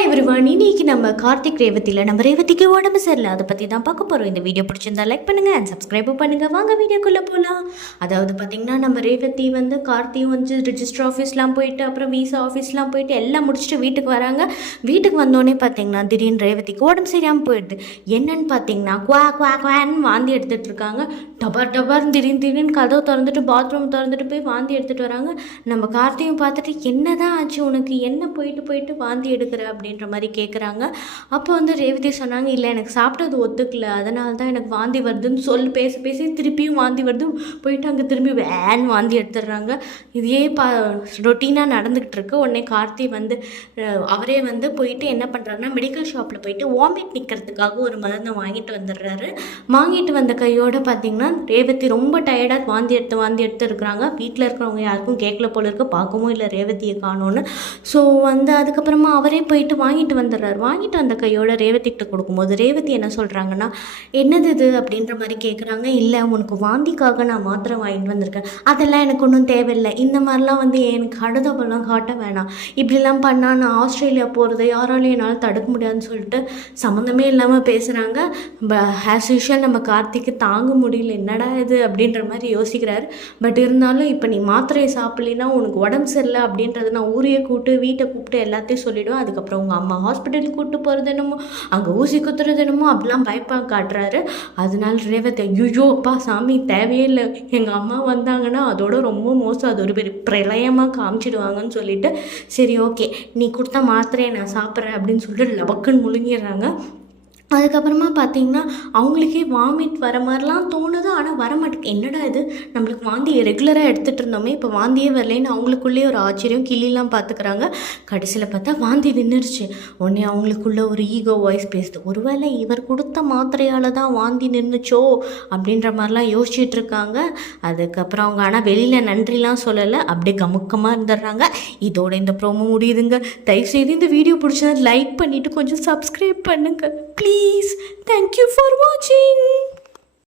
Hi everyone, இன்னைக்கு நம்ம கார்த்திக் ரேவதியில் நம்ம ரேவதிக்கு உடம்பு சரியில்லை அதை பற்றி தான் பார்க்க போகிறோம். இந்த வீடியோ பிடிச்சிருந்தா லைக் பண்ணுங்கள் அண்ட் சப்ஸ்கிரைபும் பண்ணுங்கள். வாங்க வீடியோக்குள்ளே போகலாம். அதாவது பார்த்திங்கன்னா நம்ம ரேவதி வந்து கார்த்தியும் வந்து ரிஜிஸ்டர் ஆஃபீஸ்லாம் போயிட்டு அப்புறம் விசா ஆஃபீஸ்லாம் போயிட்டு எல்லாம் முடிச்சுட்டு வீட்டுக்கு வராங்க. வீட்டுக்கு வந்தோடனே பார்த்திங்கன்னா திடீர்னு ரேவதிக்கு உடம்பு சரியாமல் போயிடுது. என்னன்னு பார்த்தீங்கன்னா குவான்னு வாந்தி எடுத்துகிட்டு இருக்காங்க. டபர்னு திடீர்னு கதவை திறந்துட்டு பாத்ரூம் திறந்துட்டு போய் வாந்தி எடுத்துகிட்டு வராங்க. நம்ம கார்த்தியும் பார்த்துட்டு என்னதான் ஆச்சு உனக்கு, என்ன போயிட்டு வாந்தி எடுக்கிற அப்படின்ற மாதிரி கேட்குறாங்க. அப்போ வந்து ரேவதி சொன்னாங்க, இல்லை எனக்கு சாப்பிட்டது ஒத்துக்கல, அதனால தான் எனக்கு வாந்தி வருதுன்னு பேசி திருப்பியும் வாந்தி வருது. போயிட்டு அங்கே திரும்பி வேன் வாந்தி எடுத்துடுறாங்க. இதே ரொட்டீனாக நடந்துக்கிட்டு இருக்கு. உடனே கார்த்தி வந்து அவரே வந்து போயிட்டு என்ன பண்ணுறாருன்னா மெடிக்கல் ஷாப்பில் போயிட்டு வாமிட் நிற்கிறதுக்காக ஒரு மருந்தை வாங்கிட்டு வந்துடுறாரு. வாங்கிட்டு வந்த கையோடு பார்த்திங்கன்னா ரேவதி ரொம்ப டயர்டாக வாந்தி எடுத்து இருக்கிறாங்க. வீட்டில் இருக்கிறவங்க யாருக்கும் கேட்கல போல இருக்கு, பார்க்கவும் இல்லை ரேவதியை காணோன்னு. ஸோ வந்து அதுக்கப்புறமா அவரே போயிட்டு வாங்கிட்டு வந்துடுறாரு. வாங்கிட்டு வந்த கையோட ரேவதிக்கிட்ட கொடுக்கும்போது ரேவதி என்ன சொல்கிறாங்கன்னா, என்னது இது அப்படின்ற மாதிரி கேட்குறாங்க. இல்லை உனக்கு வாந்திக்காக நான் மாத்திரை வாங்கிட்டு வந்திருக்கேன், அதெல்லாம் எனக்கு ஒன்றும் தேவையில்லை, இந்த மாதிரிலாம் வந்து எனக்கு அழுதவெல்லாம் காட்ட வேணாம், இப்படிலாம் பண்ணால் நான் ஆஸ்திரேலியா போகிறத யாராலையும் என்னால் தடுக்க முடியாதுன்னு சொல்லிட்டு சம்மந்தமே இல்லாமல் பேசுகிறாங்க. ஆஸ் யூஷுவல் நம்ம கார்த்திக்கு தாங்க முடியல, என்னடா இது அப்படின்ற மாதிரி யோசிக்கிறாரு. பட் இருந்தாலும் இப்போ நீ மாத்திரையை சாப்பிட்லின்னா உனக்கு உடம்பு சரியில்லை அப்படின்றது நான் ஊரையே வீட்டை கூப்பிட்டு எல்லாத்தையும் சொல்லிவிடுவேன். அதுக்கப்புறம் உங்கள் அம்மா ஹாஸ்பிட்டலுக்கு கூப்பிட்டு போகிறது என்னமோ, அங்கே ஊசி குத்துறது என்னமோ அப்படிலாம் பயப்பாக காட்டுறாரு. அதனால ரேவதி ஐயோ அப்பா சாமி தேவையே இல்லை, எங்கள் அம்மா வந்தாங்கன்னா அதோட ரொம்ப மோசம், அது ஒரு பெரிய பிரளயமாக காமிச்சிடுவாங்கன்னு சொல்லிட்டு சரி ஓகே நீ கொடுத்த மாத்திரையை நான் சாப்பிட்றேன் அப்படின்னு சொல்லிட்டு லபக்குன்னு முழுங்கிடுறாங்க. அதுக்கப்புறமா பார்த்திங்கன்னா அவங்களுக்கே வாமிட் வர மாதிரிலாம் தோணுது, ஆனால் வரமாட்டேங்குது. என்னடா இது, நம்மளுக்கு வாந்தி ரெகுலராக எடுத்துகிட்டு இருந்தோமே, இப்போ வாந்தியே வரலேன்னு அவங்களுக்குள்ளேயே ஒரு ஆச்சரியம் கிளிலாம் பார்த்துக்கிறாங்க. கடைசியில் பார்த்தா வாந்தி நின்றுடுச்சு. உடனே அவங்களுக்குள்ள ஒரு ஈகோ வாய்ஸ் பேசுது, ஒருவேளை இவர் கொடுத்த மாத்திரையால் தான் வாந்தி நின்றுச்சோ அப்படின்ற மாதிரிலாம் யோசிச்சுட்டு இருக்காங்க. அதுக்கப்புறம் அவங்க ஆனால் வெளியில் நன்றிலாம் சொல்லலை, அப்படியே கமுக்கமாக இருந்துடுறாங்க. இதோட இந்த ப்ரோமோ முடியுதுங்க. தயவுசெய்து இந்த வீடியோ பிடிச்சதை லைக் பண்ணிவிட்டு கொஞ்சம் சப்ஸ்கிரைப் பண்ணுங்கள் please. Thank you for watching.